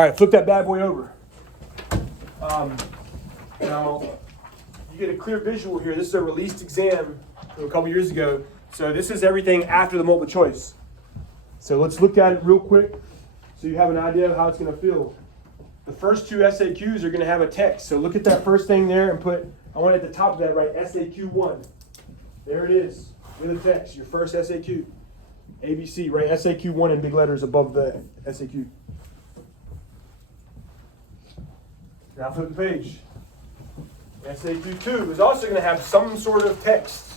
All right, flip that bad boy over. Now, you get a clear visual here. This is a released exam from a couple years ago. So this is everything after the multiple choice. So let's look at it real quick so you have an idea of how it's going to feel. The first two SAQs are going to have a text. So look at that first thing there and put, I want at the top of that, write SAQ 1. There it is, with a text, your first SAQ. ABC, write SAQ 1 in big letters above the SAQ. Now flip the page. SAQ 2 is also going to have some sort of text.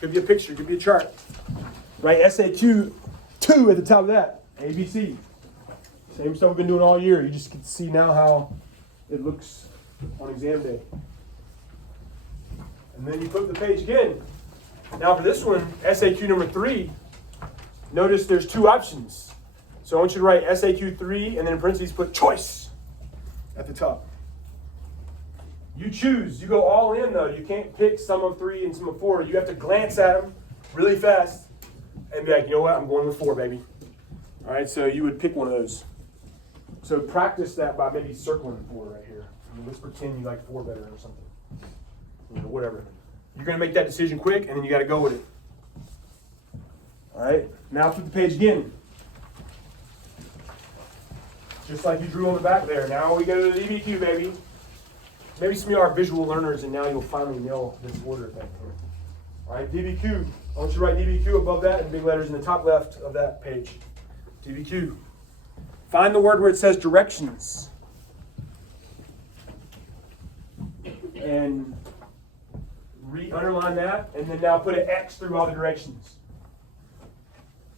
Could be a picture, could be a chart. Write SAQ 2 at the top of that. ABC. Same stuff we've been doing all year. You just can see now how it looks on exam day. And then you flip the page again. Now for this one, SAQ number 3, notice there's two options. So I want you to write SAQ 3 and then in parentheses put choice at the top. You choose. You go all in though. You can't pick some of 3 and some of 4. You have to glance at them really fast and be like, you know what, I'm going with 4, baby. All right, so you would pick one of those. So practice that by maybe circling 4 right here. I mean, let's pretend you like 4 better or something. You know, whatever. You're going to make that decision quick, and then you got to go with it. All right, now flip the page again. Just like you drew on the back there. Now we go to the DBQ, baby. Maybe some of you are visual learners, and now you'll finally nail this order thing. All right, DBQ. I want you to write DBQ above that in big letters in the top left of that page. DBQ. Find the word where it says directions. And underline that, and then now put an X through all the directions.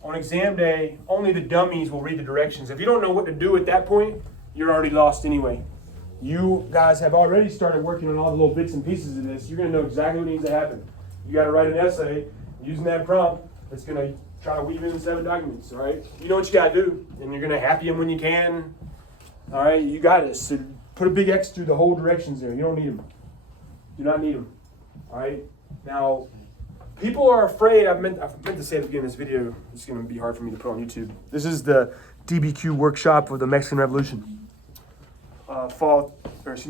On exam day, only the dummies will read the directions. If you don't know what to do at that point, you're already lost anyway. You guys have already started working on all the little bits and pieces of this. You're going to know exactly what needs to happen. You got to write an essay using that prompt that's going to try to weave in 7 documents, all right? You know what you got to do, and you're going to happy them when you can. All right, you got it. So put a big X through the whole directions there. You don't need them. Do not need them. All right. Now, people are afraid. I meant to say at the beginning of this video. It's going to be hard for me to put on YouTube. This is the DBQ workshop of the Mexican Revolution,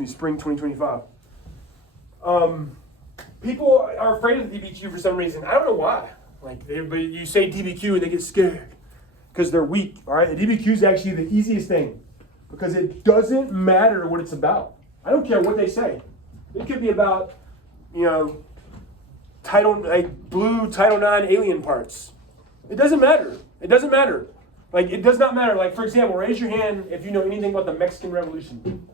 spring 2025. People are afraid of the DBQ for some reason. I don't know why. Like, you say DBQ and they get scared because they're weak. All right. The DBQ is actually the easiest thing because it doesn't matter what it's about. I don't care what they say. It could be about, blue Title IX alien parts. It doesn't matter. It doesn't matter. Like, it does not matter. Like, for example, raise your hand if you know anything about the Mexican Revolution.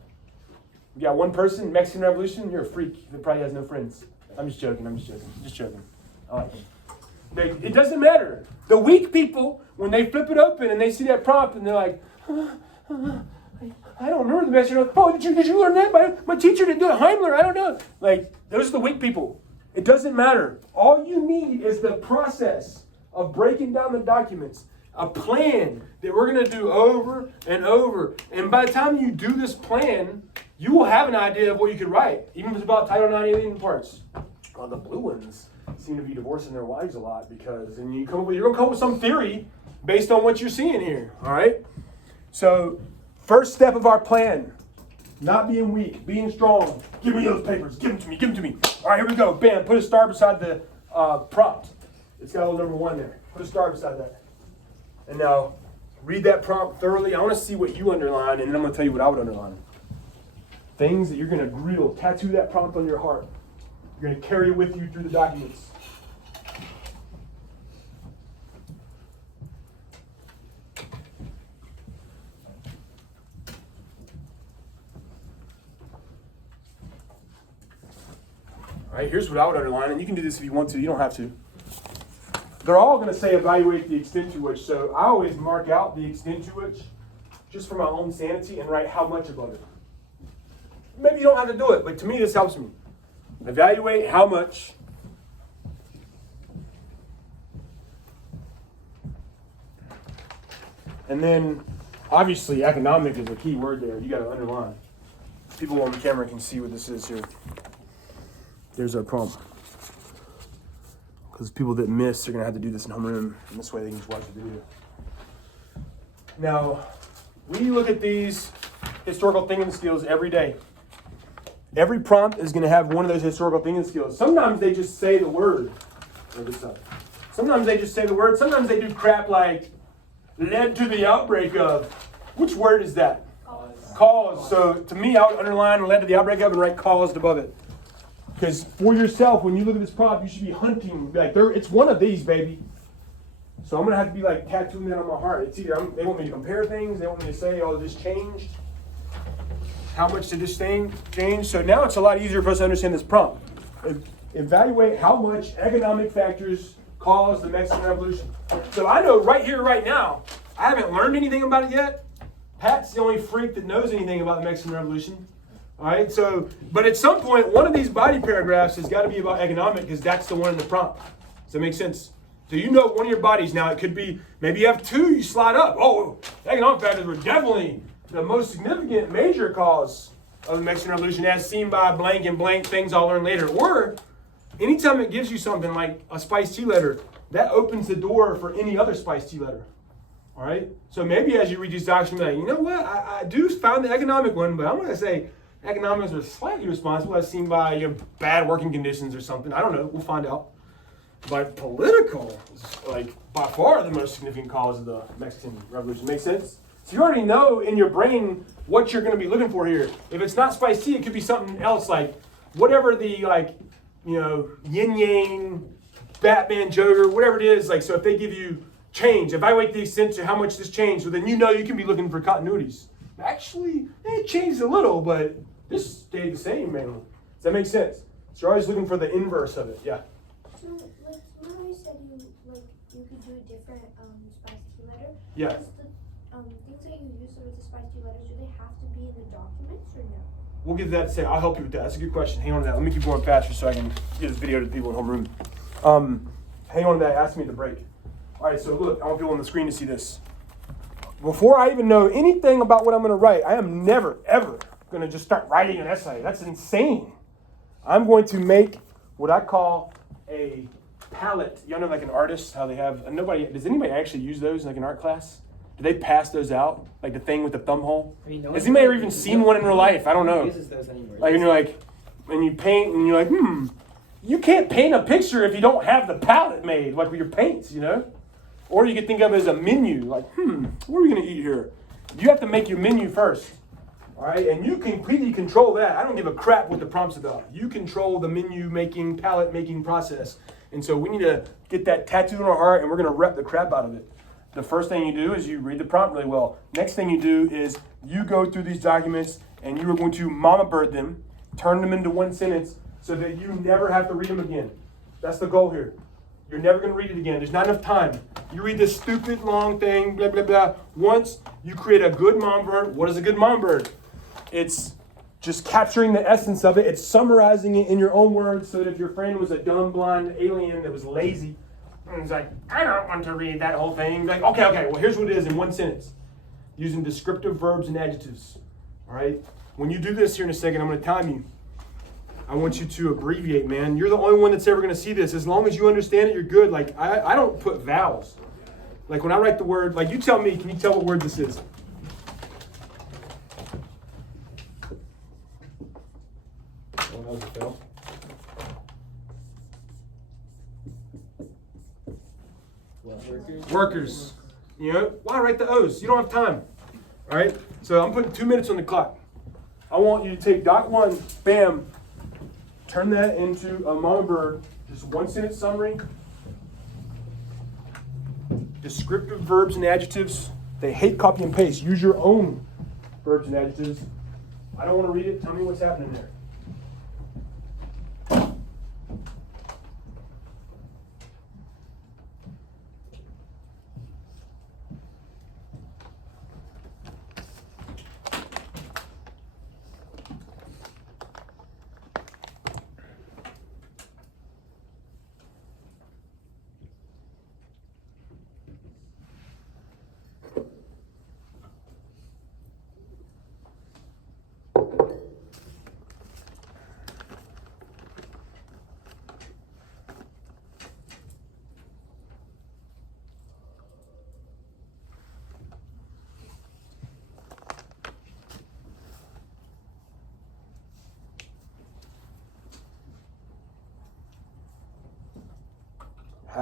You got one person, Mexican Revolution, you're a freak that probably has no friends. I'm just joking. Just joking. I like it. It doesn't matter. The weak people, when they flip it open and they see that prompt and they're like, I don't remember the Mexican. Oh, did you learn that? My teacher didn't do it. Heimler, I don't know. Like, those are the weak people. It doesn't matter. All you need is the process of breaking down the documents, a plan that we're going to do over and over. And by the time you do this plan, you will have an idea of what you could write, even if it's about Title IX alien parts. Well, the blue ones seem to be divorcing their wives a lot because, and you're going to come up with some theory based on what you're seeing here. All right. So, first step of our plan, not being weak, being strong. Give me those papers. Give them to me. All right, here we go. Bam. Put a star beside the prompt. It's got a little number 1 there. Put a star beside that. And now, read that prompt thoroughly. I want to see what you underline, and then I'm going to tell you what I would underline. Things that you're going to tattoo that prompt on your heart. You're going to carry it with you through the documents. All right, here's what I would underline, and you can do this if you want to. You don't have to. They're all going to say evaluate the extent to which, so I always mark out the extent to which just for my own sanity and write how much above it. Maybe you don't have to do it, but to me this helps me. Evaluate how much. And then, obviously, economic is a key word there. You got to underline. People on the camera can see what this is here. There's our prompt. Because people that miss are going to have to do this in homeroom, and this way they can just watch the video. Now, We look at these historical thinking skills every day. Every prompt is going to have one of those historical thinking skills. Sometimes they just say the word. Sometimes they just say the word. Sometimes they do crap like led to the outbreak of. Which word is that? Caused. So to me, I would underline led to the outbreak of and write caused above it. Because for yourself, when you look at this prompt, you should be hunting. Like it's one of these, baby. So I'm going to have to be like tattooing that on my heart. It's either they want me to compare things. They want me to say, oh, this changed. How much did this thing change? So now it's a lot easier for us to understand this prompt. Evaluate how much economic factors caused the Mexican Revolution. So I know right here, right now, I haven't learned anything about it yet. Pat's the only freak that knows anything about the Mexican Revolution. All right, so, but at some point, one of these body paragraphs has got to be about economic because that's the one in the prompt. Does that make sense? So you know one of your bodies now, it could be, maybe you have two, you slide up. Oh, economic factors were definitely the most significant major cause of the Mexican Revolution as seen by blank and blank things I'll learn later. Or anytime it gives you something like a spiced tea letter, that opens the door for any other spiced tea letter. All right? So maybe as you read these documents, you're like, you know what? I do find the economic one, but I'm going to say economics are slightly responsible as seen by bad working conditions or something. I don't know. We'll find out. But political is like by far the most significant cause of the Mexican Revolution. Make sense? So you already know in your brain what you're going to be looking for here. If it's not spiced tea, it could be something else like whatever the yin yang, Batman, Joker, whatever it is. Like so, if they give you change, evaluate the extent to how much this changed. So then you know you can be looking for continuities. Actually, it changed a little, but this stayed the same, man. Does that make sense? So you're always looking for the inverse of it. Yeah. So, like, remember you said you could do a different spiced tea letter? Yeah. Does the things that you use with the spiced tea letters, do they have to be in the documents or no? We'll get to that to say. I'll help you with that. That's a good question. Hang on to that. Let me keep going faster so I can get this video to the people in homeroom. Hang on to that. Ask me at the break. All right, so look, I want people on the screen to see this. Before I even know anything about what I'm going to write, I am never, ever going to just start writing an essay. That's insane. I'm going to make what I call a palette. You know, like an artist, how they have, does anybody actually use those in like an art class? Do they pass those out? Like the thing with the thumb hole? I mean, Has anybody ever even seen one in real life? I don't know. Uses those anymore. Like, and you're like, and you paint, and you're like, you can't paint a picture if you don't have the palette made, like with your paints, you know? Or you could think of it as a menu, like, what are we going to eat here? You have to make your menu first, all right? And you completely control that. I don't give a crap what the prompt's about. You control the menu making, palette making process. And so we need to get that tattooed on our heart, and we're going to rep the crap out of it. The first thing you do is you read the prompt really well. Next thing you do is you go through these documents, and you are going to mama bird them, turn them into one sentence so that you never have to read them again. That's the goal here. You're never going to read it again. There's not enough time. You read this stupid long thing, blah, blah, blah. Once you create a good mom bird, what is a good mom bird? It's just capturing the essence of it. It's summarizing it in your own words so that if your friend was a dumb, blind alien that was lazy, and he's like, I don't want to read that whole thing. Like, okay, well, here's what it is in one sentence. Using descriptive verbs and adjectives. All right? When you do this here in a second, I'm going to time you. I want you to abbreviate, man. You're the only one that's ever going to see this. As long as you understand it, you're good. Like, I don't put vowels. Like, when I write the word, like, you tell me, can you tell what word this is? Oh, that was a fail. Workers. You know, why write the O's? You don't have time. All right? So I'm putting 2 minutes on the clock. I want you to take dot one, bam, turn that into a mama bird, just one sentence summary. Descriptive verbs and adjectives. They hate copy and paste. Use your own verbs and adjectives. I don't want to read it. Tell me what's happening there.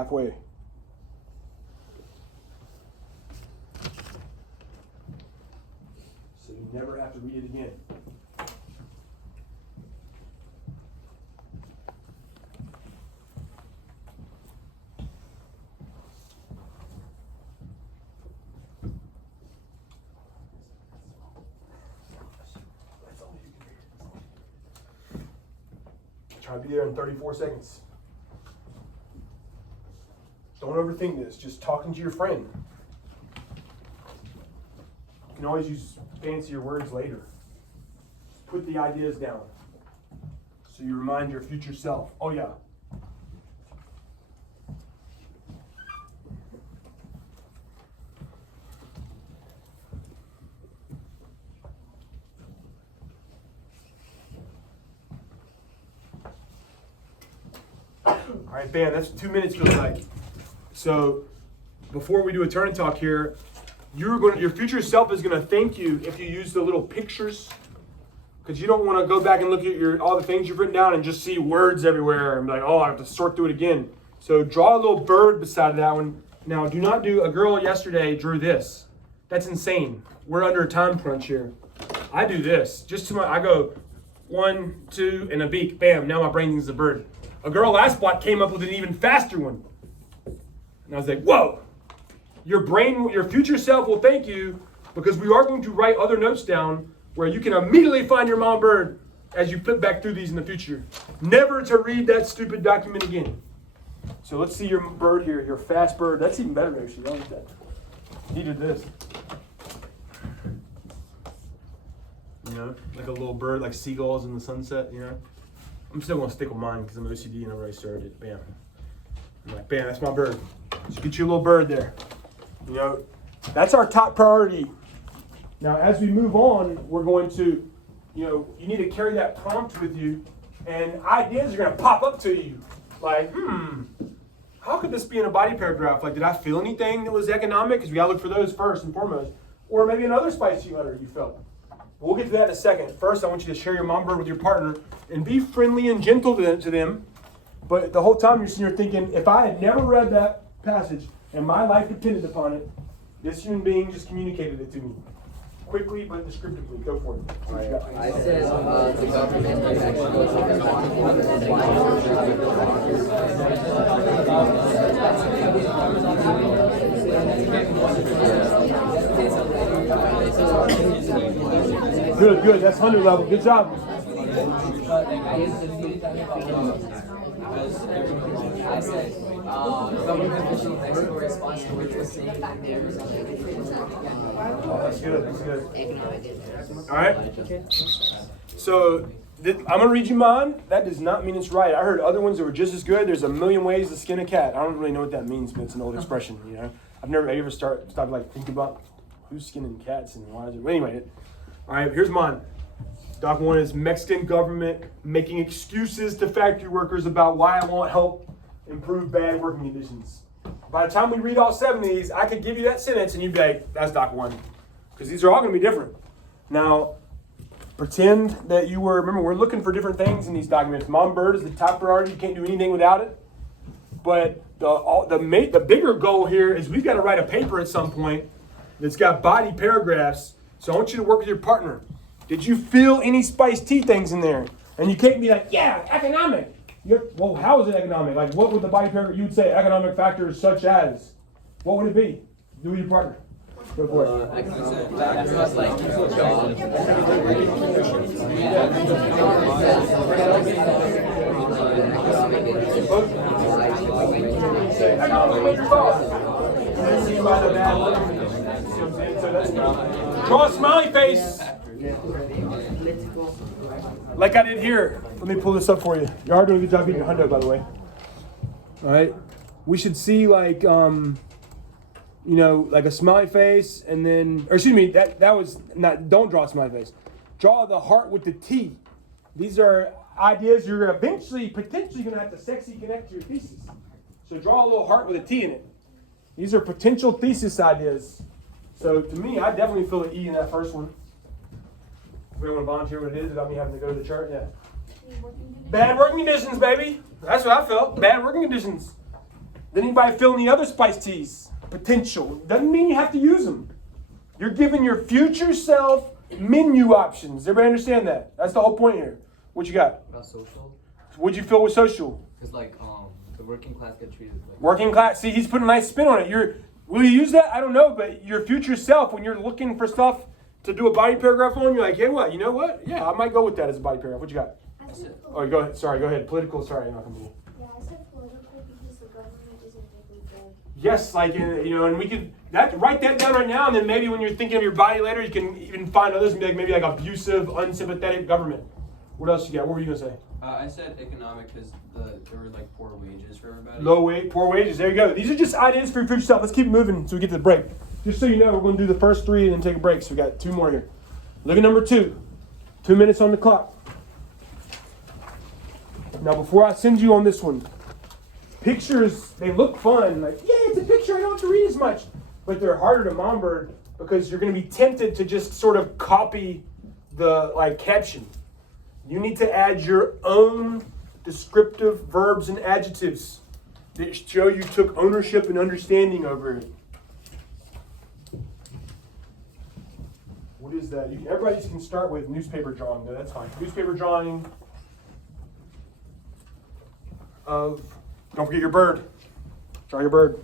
halfway. So you never have to read it again. Try to be there in 34 seconds. Don't overthink this. Just talking to your friend. You can always use fancier words later. Just put the ideas down. So you remind your future self, oh yeah. All right, bam, that's 2 minutes feels like. So before we do a turn and talk here, your future self is gonna thank you if you use the little pictures, because you don't want to go back and look at all the things you've written down and just see words everywhere and be like, oh, I have to sort through it again. So draw a little bird beside that one. Now, do not do, a girl yesterday drew this. That's insane. We're under a time crunch here. I do this, I go 1, 2, and a beak, bam, now my brain thinks it's a bird. A girl last block came up with an even faster one. And I was like, whoa, your future self will thank you, because we are going to write other notes down where you can immediately find your mom bird as you flip back through these in the future. Never to read that stupid document again. So let's see your bird here, your fast bird. That's even better actually, I like that. Needed this. You know, like a little bird, like seagulls in the sunset, you know. I'm still gonna stick with mine because I'm OCD and I already started it. Bam. I'm like, bam, that's my bird. So get your little bird there. You know, that's our top priority. Now, as we move on, we're going to, you need to carry that prompt with you, and ideas are gonna pop up to you. Like, how could this be in a body paragraph? Like, did I feel anything that was economic? Because we gotta look for those first and foremost. Or maybe another spicy letter you felt. We'll get to that in a second. First, I want you to share your mom bird with your partner and be friendly and gentle to them. But the whole time you're sitting here thinking, if I had never read that passage and my life depended upon it, this human being just communicated it to me. Quickly but descriptively. Go for it. I said the government is actually Good. That's 100 level. Good job. I said government official Mexico response to which was saying That's good. All right. So I'm going to read you mine. That does not mean it's right. I heard other ones that were just as good. There's a million ways to skin a cat. I don't really know what that means, but it's an old expression, you know. I've ever stopped like thinking about who's skinning cats and why is it. Well, anyway, all right, here's mine. Doc 1 is Mexican government making excuses to factory workers about why I won't help improve bad working conditions. By the time we read all 7 of these, I could give you that sentence and you'd be like, that's Doc 1. Because these are all going to be different. Now, pretend that remember, we're looking for different things in these documents. Mom bird is the top priority. You can't do anything without it. But the bigger goal here is we've got to write a paper at some point that's got body paragraphs. So I want you to work with your partner. Did you feel any spiced tea things in there? And you can't be like, yeah, economic. Well, how is it economic? Like, what would the body paragraph, you would say economic factors such as? What would it be? Do with your partner. Go for it. economic factors like job. Say economic major cost. And see by the bad working conditions. You see what I'm saying? So that's draw a smiley face. Like I did here. Let me pull this up for you. You are doing a good job beating a hundo, by the way. All right. We should see like, like a smiley face, and then, or excuse me, that was not. Don't draw a smiley face. Draw the heart with the T. These are ideas you're potentially gonna have to sexy connect to your thesis. So draw a little heart with a T in it. These are potential thesis ideas. So to me, I definitely feel an E in that first one. We want to volunteer what it is without me having to go to the chart. Yeah. Bad working conditions, baby. That's what I felt. Bad working conditions. Did anybody fill in the other spiced teas? Potential. Doesn't mean you have to use them. You're giving your future self menu options. Everybody understand that? That's the whole point here. What you got? About social? What'd you fill with social? Because like the working class get treated like Working class. See, he's putting a nice spin on it. Will you use that? I don't know, but your future self, when you're looking for stuff to do a body paragraph on, you're like, hey, what? You know what? Yeah, I might go with that as a body paragraph. What you got? Oh, go ahead. Sorry, go ahead. Political. Sorry, I'm not gonna be. Yeah, I said political because the government isn't taking care. Yes, like and we could write that down right now, and then maybe when you're thinking of your body later, you can even find others and be like maybe like abusive, unsympathetic government. What else you got? What were you gonna say? I said economic because there were like poor wages for everybody. Poor wages. There you go. These are just ideas for your future self. Let's keep moving so we get to the break. Just so you know, we're going to do the first 3 and then take a break. So we got 2 more here. Look at number 2. 2 minutes on the clock. Now, before I send you on this one, pictures, they look fun. Like, yeah, it's a picture. I don't have to read as much. But they're harder to Monbird because you're going to be tempted to just sort of copy the caption. You need to add your own descriptive verbs and adjectives that show you took ownership and understanding over it. What is that? Everybody can start with newspaper drawing, though. That's fine. Newspaper drawing of, don't forget your bird. Draw your bird.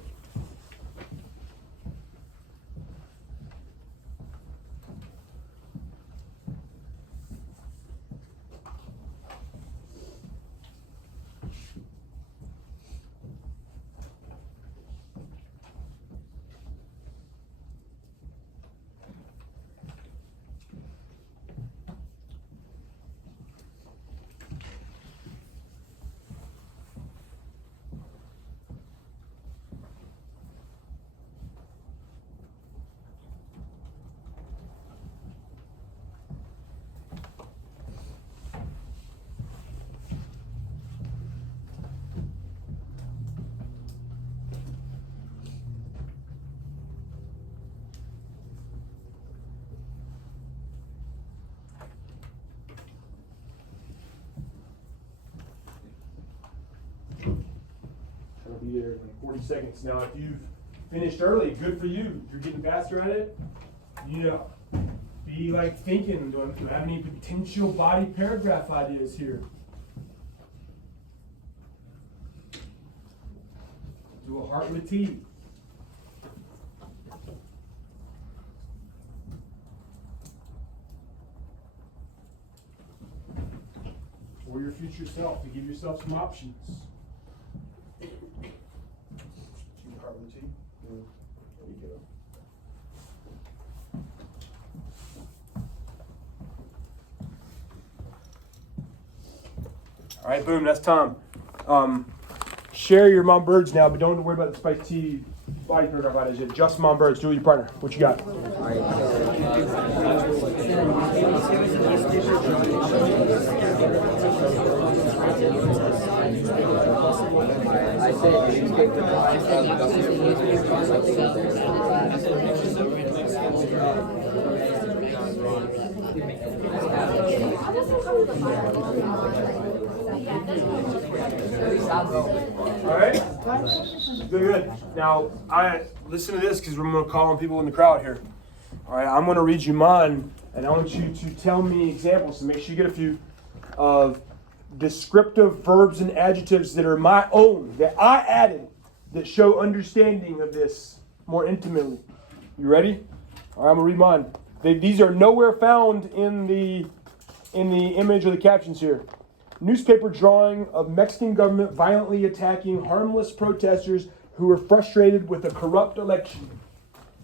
That'll be there in like 40 seconds. Now, if you've finished early, good for you. If you're getting faster at it, be like thinking, do I have any potential body paragraph ideas here? Do a heart with a T. For your future self, to give yourself some options. Heart with a T. There you go. All right, boom, that's time. Share your Monbirds now, but don't worry about the spiced tea body paragraph ideas yet. Just Monbirds. Do it with your partner. What you got? All right? Good. Now, listen to this because we're going to call on people in the crowd here. All right, I'm going to read you mine, and I want you to tell me examples, so make sure you get a few, of descriptive verbs and adjectives that are my own, that I added, that show understanding of this more intimately. You ready? All right, I'm going to read mine. These are nowhere found in the image or the captions here. Newspaper drawing of Mexican government violently attacking harmless protesters who were frustrated with a corrupt election.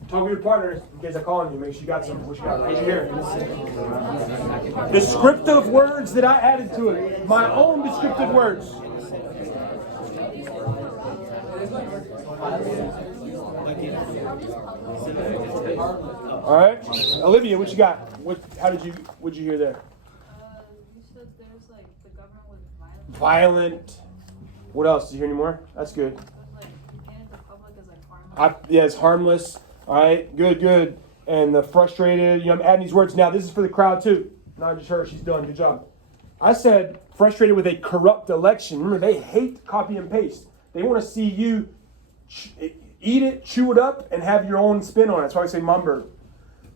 Talk with your partner in case I call on you. Make sure you got something. What you got? What you hear? Descriptive words that I added to it. My own descriptive words. All right, Olivia, what you got? What'd you hear there? You said there's like the government was violent. Violent. What else? Did you hear any more? That's good. It was like painted the public as like harmless. Yeah, it's harmless. All right, good. And the frustrated. I'm adding these words now. This is for the crowd too, not just her. She's done. Good job. I said frustrated with a corrupt election. Remember, they hate copy and paste. They want to see you eat it, chew it up, and have your own spin on it. That's why I say Mumber.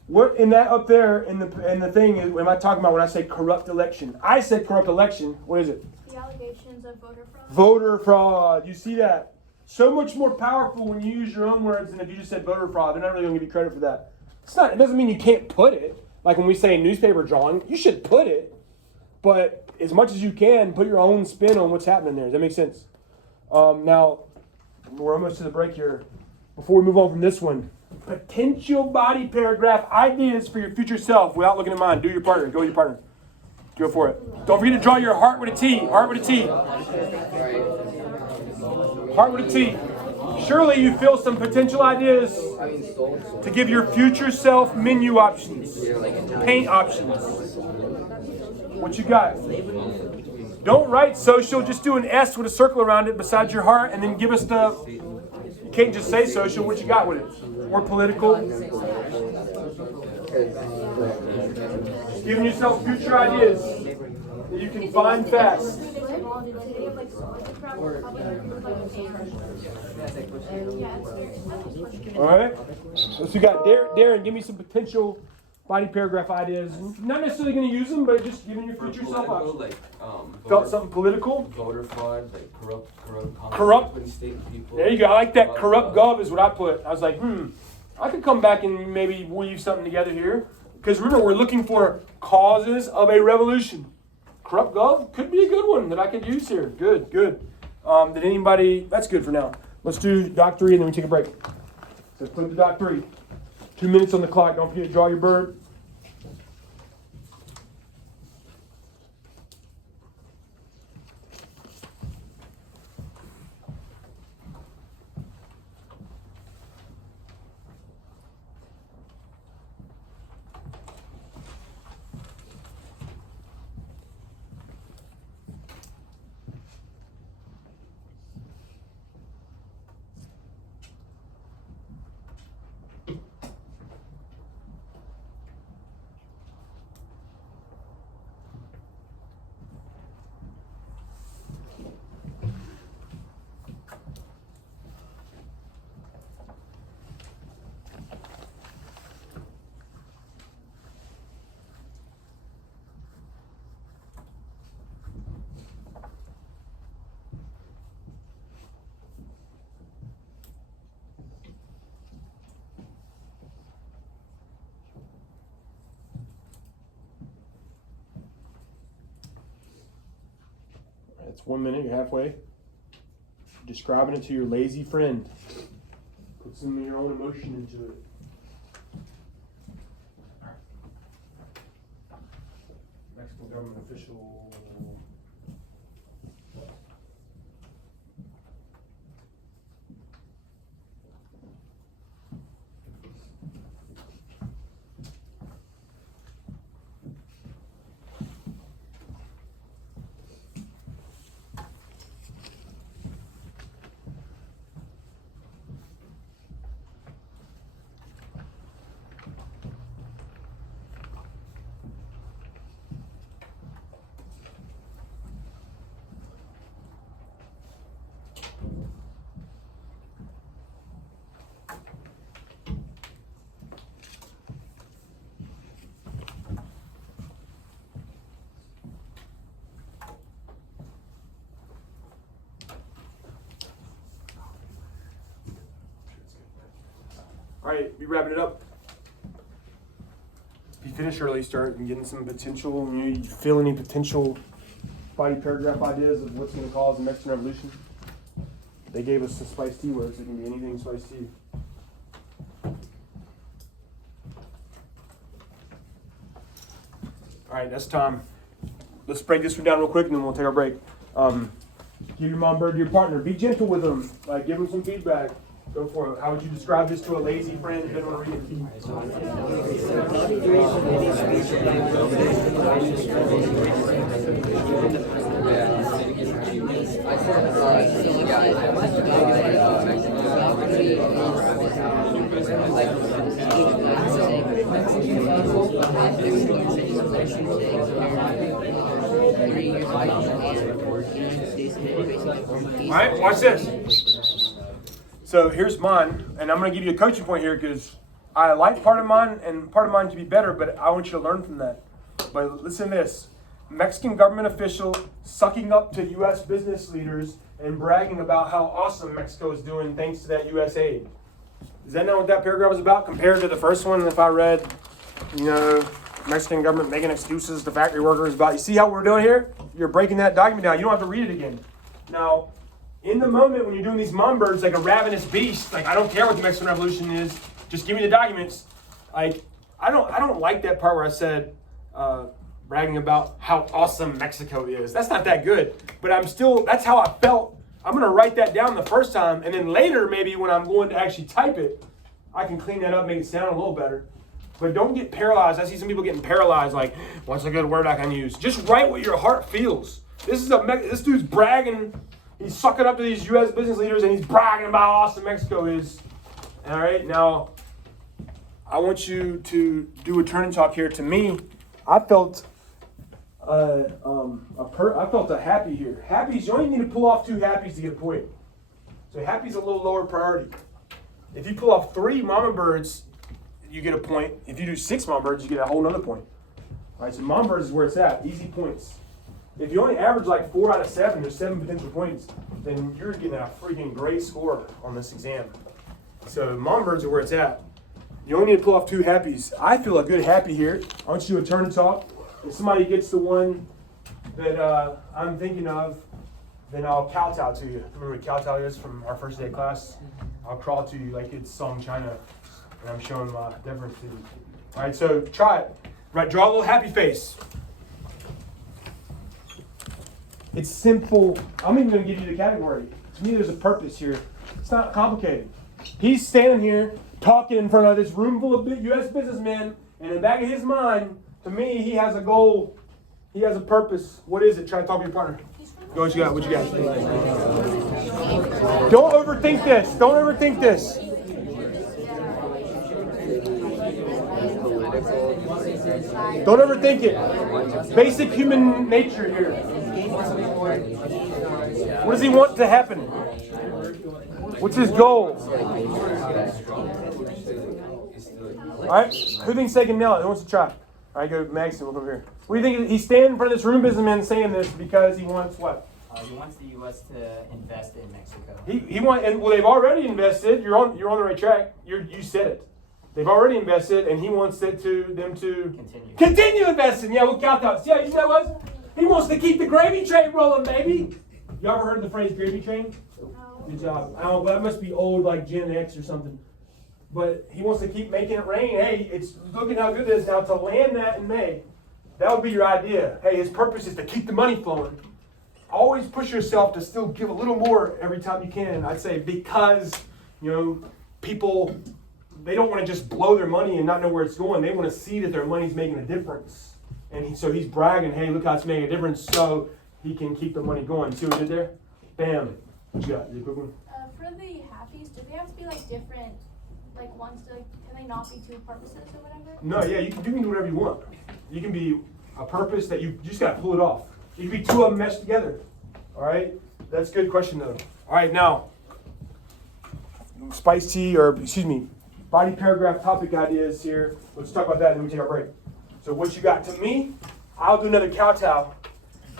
What in that up there in the thing is, what am I talking about when I say corrupt election? I said corrupt election. What is it? The allegations of voter fraud. Voter fraud. You see that? So much more powerful when you use your own words than if you just said voter fraud. They're not really going to give you credit for that. It's not. It doesn't mean you can't put it. Like when we say newspaper drawing, you should put it. But as much as you can, put your own spin on what's happening there. Does that make sense? Now, we're almost to the break here. Before we move on from this one, potential body paragraph ideas for your future self without looking at mine. Do your partner. Go with your partner. Go for it. Don't forget to draw your heart with a T. Heart with a T. Heart with a T. Surely you feel some potential ideas to give your future self menu options, paint options. What you got? Don't write social. Just do an S with a circle around it beside your heart, and then give us the. You can't just say social. What you got with it? Or political. Giving yourself future ideas that you can find fast. All right. So you got Darren. Give me some potential body paragraph ideas. Not necessarily going to use them, but just giving your future self options. Like, Felt something political? Voter fraud, like Corrupt. between state people. There you go. I like that. Corrupt gov is what I put. I was like, I could come back and maybe weave something together here. Because remember, we're looking for causes of a revolution. Corrupt gov could be a good one that I could use here. Good. Did anybody? That's good for now. Let's do Doc 3 and then we take a break. So let's put the Doc 3. 2 minutes on the clock. Don't forget to draw your bird. That's 1 minute, you're halfway. Describing it to your lazy friend. Put some of your own emotion into it. Mexican government official. All right, be wrapping it up. If you finish early, start getting some potential. You feel any potential body paragraph ideas of what's going to cause the Mexican Revolution? They gave us some spiced tea words. It can be anything spiced tea. All right, that's time. Let's break this one down real quick, and then we'll take our break. Give your mom bird to your partner. Be gentle with them. Like, give them some feedback. Go for it. How would you describe this to a lazy friend who doesn't want to read All right, watch this. So here's mine, and I'm going to give you a coaching point here because I like part of mine, and part of mine can be better, but I want you to learn from that. But listen to this. Mexican government official sucking up to U.S. business leaders and bragging about how awesome Mexico is doing thanks to that U.S. aid. Is that not what that paragraph was about compared to the first one? If I read, Mexican government making excuses to factory workers about, you see how we're doing here? You're breaking that document down. You don't have to read it again. Now, in the moment when you're doing these Monbirds like a ravenous beast, like I don't care what the Mexican Revolution is, just give me the documents. Like I don't like that part where I said bragging about how awesome Mexico is. That's not that good. But that's how I felt. I'm gonna write that down the first time, and then later maybe when I'm going to actually type it, I can clean that up, make it sound a little better. But don't get paralyzed. I see some people getting paralyzed, like, what's a good word I can use? Just write what your heart feels. This dude's bragging. He's sucking up to these U.S. business leaders, and he's bragging about how awesome Mexico is. All right, now, I want you to do a turn and talk here. To me, I felt a happy here. Happy's, you only need to pull off 2 happies to get a point. So happy's a little lower priority. If you pull off 3 mama birds, you get a point. If you do 6 mama birds, you get a whole nother point. All right, so mama birds is where it's at, easy points. If you only average like 4 out of 7, there's 7 potential points, then you're getting a freaking great score on this exam. So mama birds are where it's at. You only need to pull off 2 happies. I feel a good happy here. I want you to do a turn and talk. If somebody gets the one that I'm thinking of, then I'll kowtow to you. Remember what kowtow is from our first day of class? I'll crawl to you like it's Song China, and I'm showing my deference to you. All right, so try it. Right, draw a little happy face. It's simple. I'm even going to give you the category. To me, there's a purpose here. It's not complicated. He's standing here talking in front of this room full of U.S. businessmen, and in the back of his mind, to me, he has a goal. He has a purpose. What is it? Try to talk to your partner. Go, what you got? What you got? Don't overthink this. Don't overthink this. Don't overthink it. Basic human nature here. What does he want to happen? What's his goal? All right. Who thinks they can nail it? Who wants to try? All right, go Max, we'll come here. What do you think? He's standing in front of this room businessman saying this because he wants what? He wants the U.S. to invest in Mexico. He wants, and well, they've already invested. You're on the right track. You said it. They've already invested, and he wants them to continue investing. Yeah, we'll count that. See how easy that was? He wants to keep the gravy train rolling, baby. You ever heard the phrase gravy train? No. Good job. Well, that must be old, like Gen X or something. But he wants to keep making it rain. Hey, it's looking how good it is now to land that in May. That would be your idea. Hey, his purpose is to keep the money flowing. Always push yourself to still give a little more every time you can. I'd say because, people, they don't want to just blow their money and not know where it's going. They want to see that their money's making a difference. And so he's bragging, hey, look how it's making a difference, so he can keep the money going. See what he did there? Bam. What you got? Is it a quick one? For the happies, do they have to be like different, like ones to, can they not be 2 purposes or whatever? No, yeah, you can do whatever you want. You can be a purpose that you just got to pull it off. You can be 2 of them meshed together. All right? That's a good question, though. All right, now, body paragraph topic ideas here. Let's talk about that and then we take our break. So what you got? To me, I'll do another kowtow.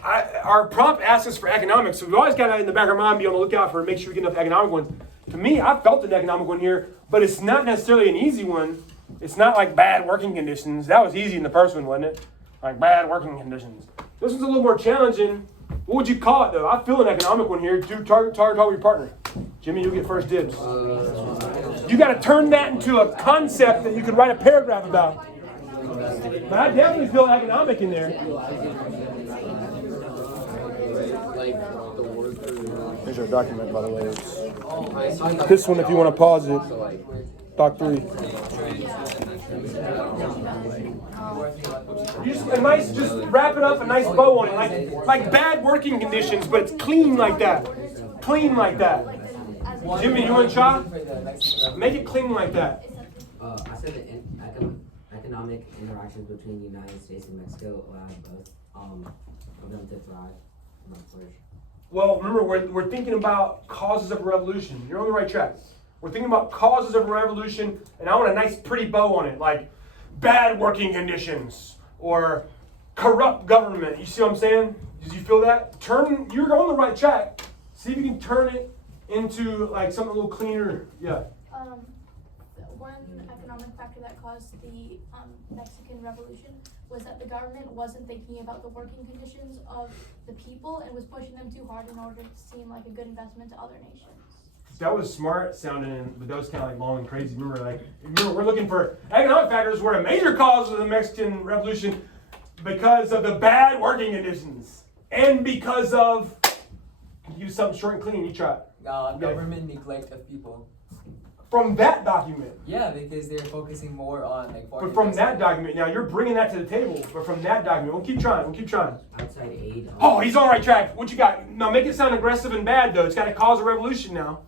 Our prompt asks us for economics, so we've always got to, in the back of our mind, be on the lookout for make sure we get enough economic ones. To me, I felt an economic one here, but it's not necessarily an easy one. It's not like bad working conditions. That was easy in the first one, wasn't it? Like bad working conditions. This one's a little more challenging. What would you call it, though? I feel an economic one here. Do target with your partner. Jimmy, you'll get first dibs. You got to turn that into a concept that you could write a paragraph about. But I definitely feel economic in there. Here's our document, by the way. It's this one, if you want to pause it. Doc 3. Just wrap it up, a nice bow on it. Like bad working conditions, but it's clean like that. Clean like that. Jimmy, you want to try? Make it clean like that. I said the economic interactions between the United States and Mexico allow both of them to thrive and flourish. Well, remember, we're thinking about causes of a revolution. You're on the right track. We're thinking about causes of a revolution, and I want a nice pretty bow on it, like bad working conditions or corrupt government. You see what I'm saying? Did you feel that? You're on the right track. See if you can turn it into like something a little cleaner. Yeah. One economic factor that caused the Mexican Revolution was that the government wasn't thinking about the working conditions of the people and was pushing them too hard in order to seem like a good investment to other nations. That was smart sounding, but that was kind of like long and crazy. Remember, we're looking for economic factors were a major cause of the Mexican Revolution because of the bad working conditions and because of, use something short and clean, you try it. Government neglect of people. From that document. Yeah, because they're focusing more on like. But from that document, now you're bringing that to the table, but from that document, we'll keep trying. Outside aid. Oh, he's on the right track. What you got? Now make it sound aggressive and bad though. It's got to cause a revolution now.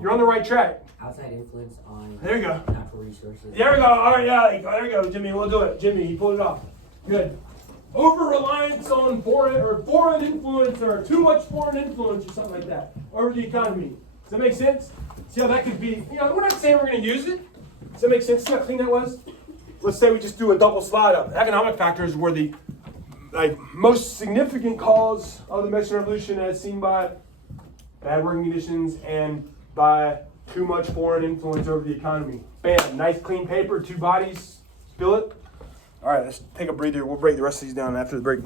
You're on the right track. Outside influence on There you go. natural resources. There we go. All right, yeah. There we go, Jimmy. We'll do it. Jimmy, he pulled it off. Good. Over-reliance on foreign influence or too much foreign influence or something like that over the economy. Does that make sense? See how that could be, we're not saying we're going to use it. Does that make sense? See how clean that was? Let's say we just do a double slide up. Economic factors were the most significant cause of the Mexican Revolution as seen by bad working conditions and by too much foreign influence over the economy. Bam, nice clean paper, 2 bodies, spill it. All right, let's take a breather. We'll break the rest of these down after the break.